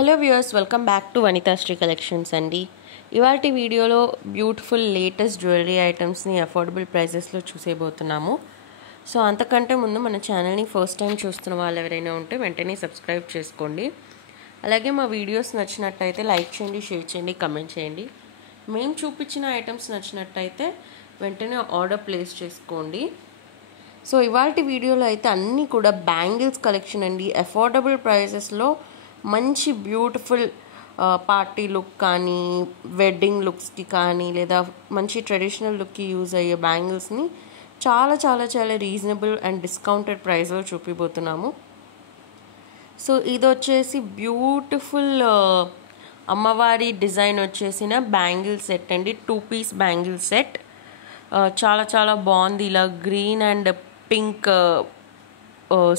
Hello viewers, welcome back to Vanithasri collections అండి. ఇవాల్టి వీడియోలో బ్యూటిఫుల్ లేటెస్ట్ జ్యువెలరీ ఐటమ్స్ని అఫోర్డబుల్ ప్రైజెస్లో చూసేయబోతున్నాము. సో అంతకంటే ముందు మన ఛానల్ని ఫస్ట్ టైం చూస్తున్న వాళ్ళు ఎవరైనా ఉంటే వెంటనే సబ్స్క్రైబ్ చేసుకోండి. అలాగే మా వీడియోస్ నచ్చినట్టయితే లైక్ చేయండి, షేర్ చేయండి, కమెంట్ చేయండి. మేము చూపించిన ఐటమ్స్ నచ్చినట్టయితే వెంటనే ఆర్డర్ ప్లేస్ చేసుకోండి. సో ఇవాల్టి వీడియోలో అయితే అన్నీ కూడా బ్యాంగిల్స్ కలెక్షన్ అండి. అఫోర్డబుల్ ప్రైజెస్లో మంచి బ్యూటిఫుల్ పార్టీ లుక్ కానీ, వెడ్డింగ్ లుక్స్కి కానీ, లేదా మంచి ట్రెడిషనల్ లుక్కి యూజ్ అయ్యే బ్యాంగిల్స్ని చాలా చాలా చాలా రీజనబుల్ అండ్ డిస్కౌంటెడ్ ప్రైస్లో చూపిపోతున్నాము. సో ఇది వచ్చేసి బ్యూటిఫుల్ అమ్మవారి డిజైన్ వచ్చేసిన బ్యాంగిల్ సెట్ అండి. 2 పీస్ బ్యాంగిల్ సెట్ చాలా చాలా బాగుంది. ఇలా green and pink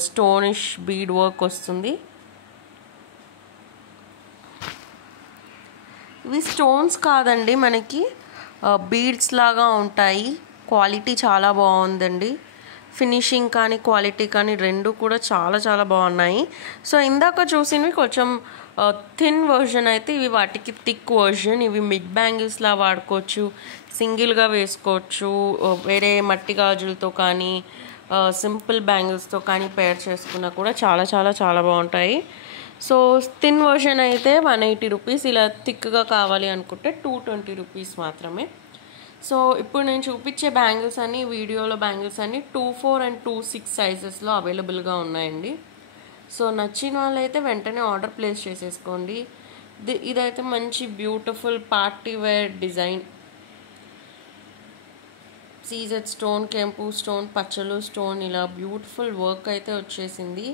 stonish bead work వస్తుంది. ఇవి స్టోన్స్ కాదండి, మనకి బీడ్స్ లాగా ఉంటాయి. క్వాలిటీ చాలా బాగుందండి. ఫినిషింగ్ కానీ క్వాలిటీ కానీ రెండు కూడా చాలా చాలా బాగున్నాయి. సో ఇందాక చూసినవి కొంచెం థిన్ వర్జన్ అయితే, ఇవి వాటికి థిక్ వర్జన్. ఇవి మిడ్ బ్యాంగిల్స్లా వాడుకోవచ్చు, సింగిల్గా వేసుకోవచ్చు, వేరే మట్టి గాజులతో కానీ సింపుల్ బ్యాంగిల్స్తో కానీ పేర్ చేసుకున్నా కూడా చాలా చాలా చాలా బాగుంటాయి. సో థిన్ వర్షన్ అయితే 180 రూపీస్, ఇలా థిక్గా కావాలి అనుకుంటే 220 రూపీస్ మాత్రమే. సో ఇప్పుడు నేను చూపించే బ్యాంగిల్స్ అన్ని, వీడియోలో బ్యాంగిల్స్ అన్ని 2-4 అండ్ 2-6 సైజెస్లో అవైలబుల్గా ఉన్నాయండి. సో నచ్చిన వాళ్ళైతే వెంటనే ఆర్డర్ ప్లేస్ చేసేసుకోండి. ఇదైతే మంచి beautiful party wear design. CZ stone, కెంపు స్టోన్, పచ్చలు స్టోన్, ఇలా బ్యూటిఫుల్ వర్క్ అయితే వచ్చేసింది.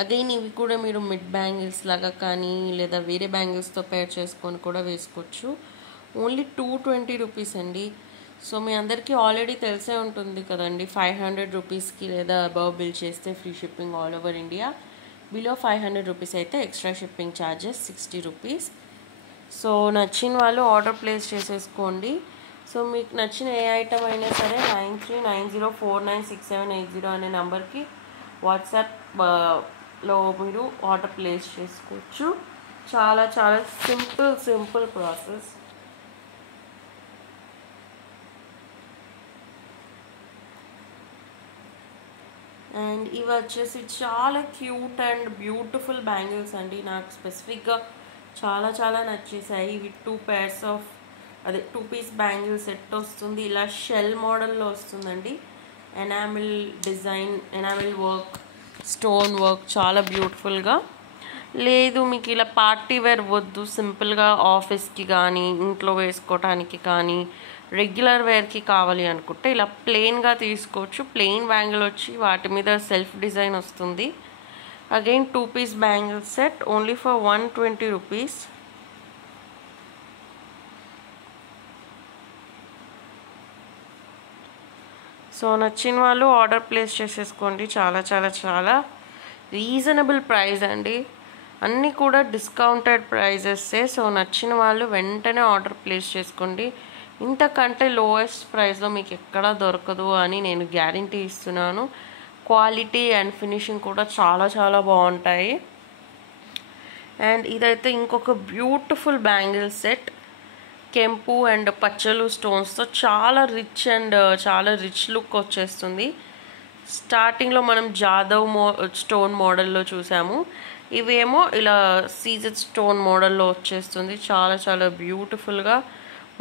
అగైన్ ఇవి కూడా మీరు మిడ్ బ్యాంగిల్స్ లాగా కానీ లేదా వేరే బ్యాంగిల్స్తో పేర్ చేసుకొని కూడా వేసుకోవచ్చు. ఓన్లీ 220 రూపీస్ అండి. సో మీ అందరికీ ఆల్రెడీ తెలిసే ఉంటుంది కదండి, 500 రూపీస్కి లేదా అబవ్ బిల్ చేస్తే free shipping all over India. Below 500 rupees అయితే extra shipping charges 60 rupees. So నచ్చిన వాళ్ళు ఆర్డర్ ప్లేస్ చేసేసుకోండి. సో మీకు నచ్చిన ఏ ఐటమ్ అయినా సరే 9390496780 అనే నెంబర్కి వాట్సాప్లో మీరు ఆర్డర్ ప్లేస్ చేసుకోవచ్చు. చాలా చాలా సింపుల్ ప్రాసెస్. అండ్ ఇవి వచ్చేసి చాలా క్యూట్ అండ్ బ్యూటిఫుల్ బ్యాంగిల్స్ అండి. నాకు స్పెసిఫిక్గా చాలా చాలా నచ్చేసాయి. ఇవి 2 pairs of 2 piece bangle set వస్తుంది. ఇలా షెల్ మోడల్లో వస్తుందండి. Enamel design, enamel work, stone work చాలా బ్యూటిఫుల్గా. లేదు మీకు ఇలా పార్టీ వేర్ వద్దు, సింపుల్గా ఆఫీస్కి కానీ ఇంట్లో వేసుకోవటానికి కానీ రెగ్యులర్ వేర్కి కావాలి అనుకుంటే ఇలా ప్లెయిన్గా తీసుకోవచ్చు. ప్లెయిన్ బ్యాంగిల్ వచ్చి వాటి మీద సెల్ఫ్ డిజైన్ వస్తుంది. Again 2 piece bangle set only for 120 rupees. So నచ్చిన వాళ్ళు ఆర్డర్ ప్లేస్ చేసేసుకోండి. చాలా చాలా చాలా రీజనబుల్ ప్రైస్ అండి. అన్నీ కూడా డిస్కౌంటెడ్ ప్రైజెస్సే. సో నచ్చిన వాళ్ళు వెంటనే ఆర్డర్ ప్లేస్ చేసుకోండి. ఇంతకంటే లోయెస్ట్ ప్రైస్లో మీకు ఎక్కడా దొరకదు అని నేను గ్యారంటీ ఇస్తున్నాను. క్వాలిటీ అండ్ ఫినిషింగ్ కూడా చాలా చాలా బాగుంటాయి. అండ్ ఇదైతే ఇంకొక బ్యూటిఫుల్ బ్యాంగిల్ సెట్, కెంపు అండ్ పచ్చలు స్టోన్స్తో చాలా రిచ్ లుక్ వచ్చేస్తుంది. స్టార్టింగ్లో మనం జాదవ్ స్టోన్ మోడల్లో చూసాము, ఇవేమో ఇలా సీజెడ్ స్టోన్ మోడల్లో వచ్చేస్తుంది. చాలా చాలా బ్యూటిఫుల్గా.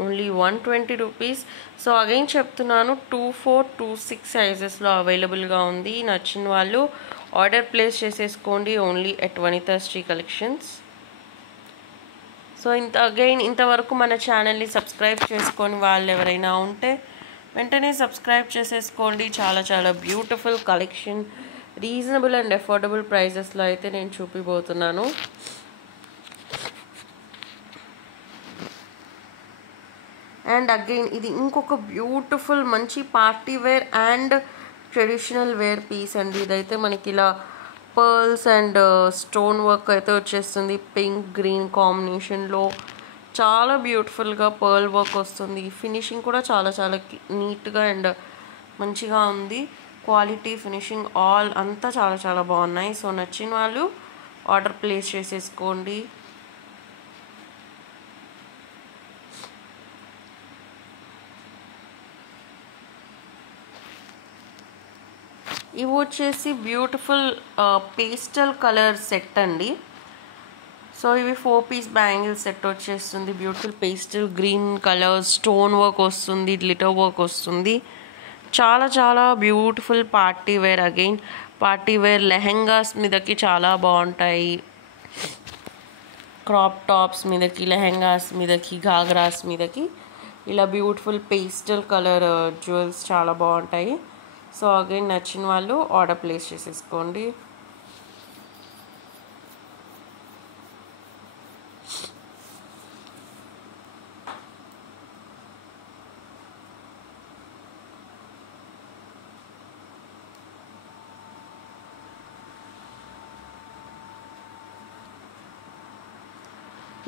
Only 120 rupees. సో అగైన్ చెప్తున్నాను, 2-4, 2-6 సైజెస్లో అవైలబుల్గా ఉంది. నచ్చిన వాళ్ళు ఆర్డర్ ప్లేస్ చేసేసుకోండి ఓన్లీ ఎట్ వనితాశ్రీ కలెక్షన్స్. సో ఇంతవరకు మన ఛానల్ని సబ్స్క్రైబ్ చేసుకొని వాళ్ళు ఎవరైనా ఉంటే వెంటనే సబ్స్క్రైబ్ చేసేసుకోండి. చాలా చాలా beautiful collection reasonable and affordable ప్రైజెస్లో అయితే నేను చూపిపోతున్నాను. అండ్ అగైన్ ఇది ఇంకొక బ్యూటిఫుల్ మంచి party wear and traditional wear piece అండి. ఇదైతే మనకి ఇలా పర్ల్స్ అండ్ స్టోన్ వర్క్ అయితే వచ్చేస్తుంది. పింక్ గ్రీన్ కాంబినేషన్లో చాలా బ్యూటిఫుల్గా పర్ల్ వర్క్ వస్తుంది. ఫినిషింగ్ కూడా చాలా చాలా నీట్గా అండ్ మంచిగా ఉంది. క్వాలిటీ, ఫినిషింగ్ ఆల్ అంతా చాలా చాలా బాగున్నాయి. సో నచ్చిన వాళ్ళు ఆర్డర్ ప్లేస్ చేసేసుకోండి. ఇవి వచ్చేసి బ్యూటిఫుల్ పేస్టల్ కలర్ సెట్ అండి. సో ఇవి 4 పీస్ బ్యాంగిల్ సెట్ వచ్చేస్తుంది. Beautiful pastel green colour stone work వస్తుంది, గ్లిటర్ వర్క్ వస్తుంది. చాలా చాలా beautiful party wear. Again party wear lehengas మీదకి చాలా బాగుంటాయి. క్రాప్ టాప్స్ మీదకి, లెహెంగాస్ మీదకి, ఘాగ్రాస్ మీదకి ఇలా బ్యూటిఫుల్ పేస్టల్ కలర్ జ్యువెల్స్ చాలా బాగుంటాయి. సో అగైన్ నచ్చిన వాళ్ళు ఆర్డర్ ప్లేస్ చేసేసుకోండి.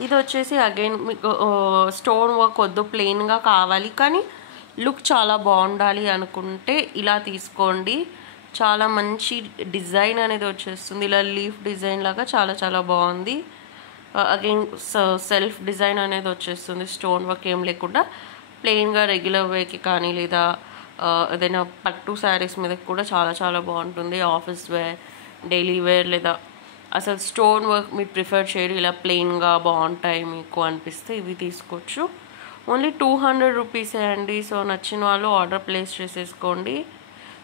ఇది వచ్చేసి అగైన్ మీకు స్టోన్ వర్క్ వద్దు, ప్లెయిన్గా కావాలి కానీ లుక్ చాలా బాగుండాలి అనుకుంటే ఇలా తీసుకోండి. చాలా మంచి డిజైన్ అనేది వచ్చేస్తుంది. ఇలా లీఫ్ డిజైన్ లాగా చాలా చాలా బాగుంది. అగైన్ సెల్ఫ్ డిజైన్ అనేది వచ్చేస్తుంది. స్టోన్ వర్క్ ఏం లేకుండా ప్లెయిన్గా రెగ్యులర్ వేర్కి కానీ లేదా ఏదైనా పట్టు శారీస్ మీద కూడా చాలా చాలా బాగుంటుంది. ఆఫీస్ వేర్, డైలీ వేర్ లేదా అసలు స్టోన్ వర్క్ మీరు ప్రిఫర్ చేయరు, ఇలా ప్లెయిన్గా బాగుంటాయి మీకు అనిపిస్తే ఇవి తీసుకోవచ్చు. ఓన్లీ 200 రూపీసే అండి. సో నచ్చిన వాళ్ళు ఆర్డర్ ప్లేస్ చేసేసుకోండి.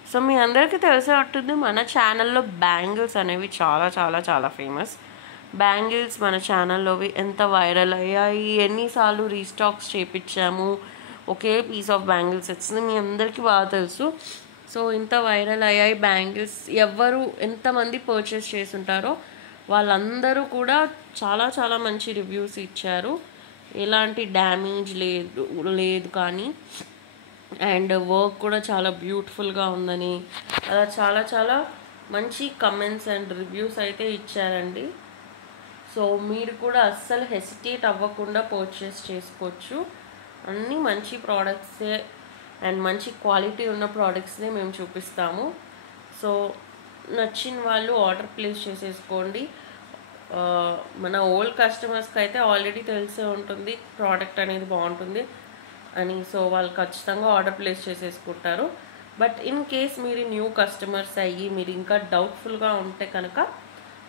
సో మీ అందరికీ తెలిసే ఉంటుంది మన ఛానల్లో బ్యాంగిల్స్ అనేవి చాలా చాలా చాలా ఫేమస్. బ్యాంగిల్స్ మన ఛానల్లోవి ఎంత వైరల్ అయ్యాయి, ఎన్నిసార్లు రీస్టాక్స్ చేయించాము, ఒకే పీస్ ఆఫ్ బ్యాంగిల్స్ వచ్చింది మీ అందరికీ బాగా తెలుసు. సో ఇంత వైరల్ అయ్యాయి బ్యాంగిల్స్. ఎవరు ఎంతమంది పర్చేస్ చేసుంటారో వాళ్ళందరూ కూడా చాలా చాలా మంచి రివ్యూస్ ఇచ్చారు. ఎలాంటి డ్యామేజ్ లేదు కానీ అండ్ వర్క్ కూడా చాలా బ్యూటిఫుల్గా ఉందని అలా చాలా చాలా మంచి కమెంట్స్ అండ్ రివ్యూస్ అయితే ఇచ్చారండి. సో మీరు కూడా అస్సలు హెసిటేట్ అవ్వకుండా పర్చేస్ చేసుకోవచ్చు. అన్నీ మంచి ప్రోడక్ట్సే అండ్ మంచి క్వాలిటీ ఉన్న ప్రోడక్ట్స్నే మేము చూపిస్తాము. సో నచ్చిన వాళ్ళు ఆర్డర్ ప్లేస్ చేసేసుకోండి. మన ఓల్డ్ కస్టమర్స్కి అయితే ఆల్రెడీ తెలిసే ఉంటుంది ప్రోడక్ట్ అనేది బాగుంటుంది అని. సో వాళ్ళు ఖచ్చితంగా ఆర్డర్ ప్లేస్ చేసేసుకుంటారు. బట్ ఇన్ కేస్ మీరు న్యూ కస్టమర్స్ అయ్యి మీరు ఇంకా డౌట్ఫుల్గా ఉంటే కనుక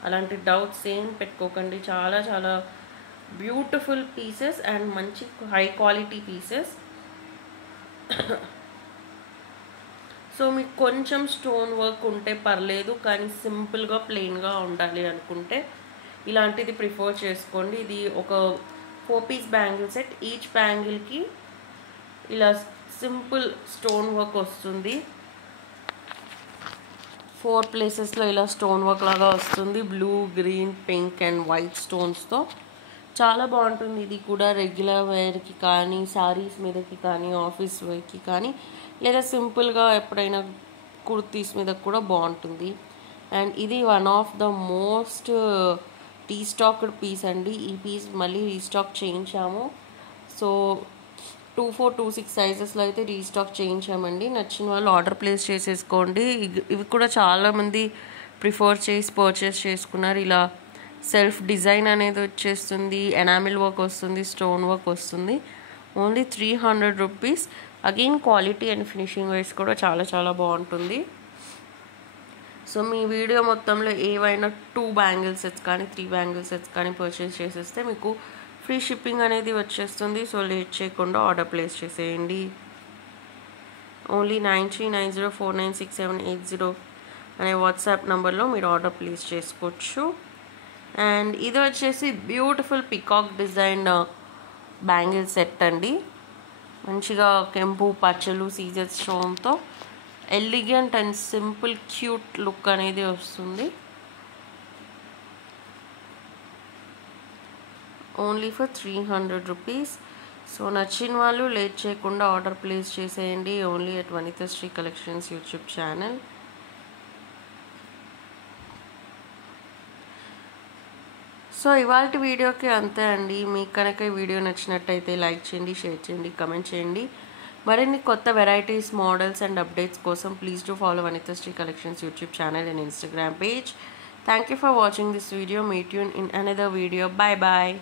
అలాంటి డౌట్స్ ఏం పెట్టుకోకండి. చాలా చాలా బ్యూటిఫుల్ పీసెస్ అండ్ మంచి హై క్వాలిటీ పీసెస్. సో మీకు కొంచెం స్టోన్ వర్క్ ఉంటే పర్లేదు కానీ సింపుల్గా ప్లెయిన్గా ఉండాలి అనుకుంటే ఇలాంటిది ప్రిఫర్ చేసుకోండి. ఇది ఒక 4 పీస్ బ్యాంగిల్ సెట్. ఈచ్ బ్యాంగిల్కి ఇలా సింపుల్ స్టోన్ వర్క్ వస్తుంది. 4 ప్లేసెస్లో ఇలా స్టోన్ వర్క్ లాగా వస్తుంది. Blue, green, pink and white స్టోన్స్తో చాలా బాగుంటుంది. ఇది కూడా రెగ్యులర్ వేర్కి కానీ, శారీస్ మీదకి కానీ, ఆఫీస్ వేర్కి కానీ లేదా సింపుల్గా ఎప్పుడైనా కుర్తీస్ మీద కూడా బాగుంటుంది. అండ్ ఇది one of the most restocked piece అండి. ఈ పీస్ మళ్ళీ రీస్టాక్ చేయించాము. సో 24, 26 సైజెస్లో అయితే రీస్టాక్ చేయించామండి. నచ్చిన వాళ్ళు ఆర్డర్ ప్లేస్ చేసేసుకోండి. ఇవి కూడా చాలామంది ప్రిఫర్ చేసి పర్చేస్ చేసుకున్నారు. ఇలా సెల్ఫ్ డిజైన్ అనేది వచ్చేస్తుంది, ఎనామిల్ వర్క్ వస్తుంది, స్టోన్ వర్క్ వస్తుంది. Only 300 rupees. Again quality and finishing wise కూడా చాలా చాలా బాగుంటుంది. సో మీ వీడియో మొత్తంలో ఏవైనా 2 బ్యాంగిల్ సెట్స్ కానీ 3 బ్యాంగిల్ సెట్స్ కానీ పర్చేస్ చేసేస్తే మీకు ఫ్రీ షిప్పింగ్ అనేది వచ్చేస్తుంది. సో లేట్ చేయకుండా ఆర్డర్ ప్లేస్ చేసేయండి. ఓన్లీ 9390496780 అనే వాట్సాప్ నెంబర్లో మీరు ఆర్డర్ ప్లేస్ చేసుకోవచ్చు. అండ్ ఇది వచ్చేసి beautiful peacock design bangle set అండి. మంచిగా కెంపు, పచ్చలు, సీజర్ స్టోన్తో elegant and simple cute look అనేది వస్తుంది. Only for 300 rupees. సో నచ్చిన వాళ్ళు లేట్ చేయకుండా ఆర్డర్ ప్లేస్ చేసేయండి. Only at Vanitha Sri collections YouTube channel. So ఇవాళ వీడియోకి అంతే అండి. మీకు కనుక ఈ వీడియో నచ్చినట్టయితే లైక్ చేయండి, షేర్ చేయండి, కమెంట్ చేయండి. మరిన్ని కొత్త వెరైటీస్, మోడల్స్ అండ్ అప్డేట్స్ కోసం please do follow Vanitha Sri collections YouTube channel and Instagram page. Thank you for watching this video. Meet you in another video. Bye bye.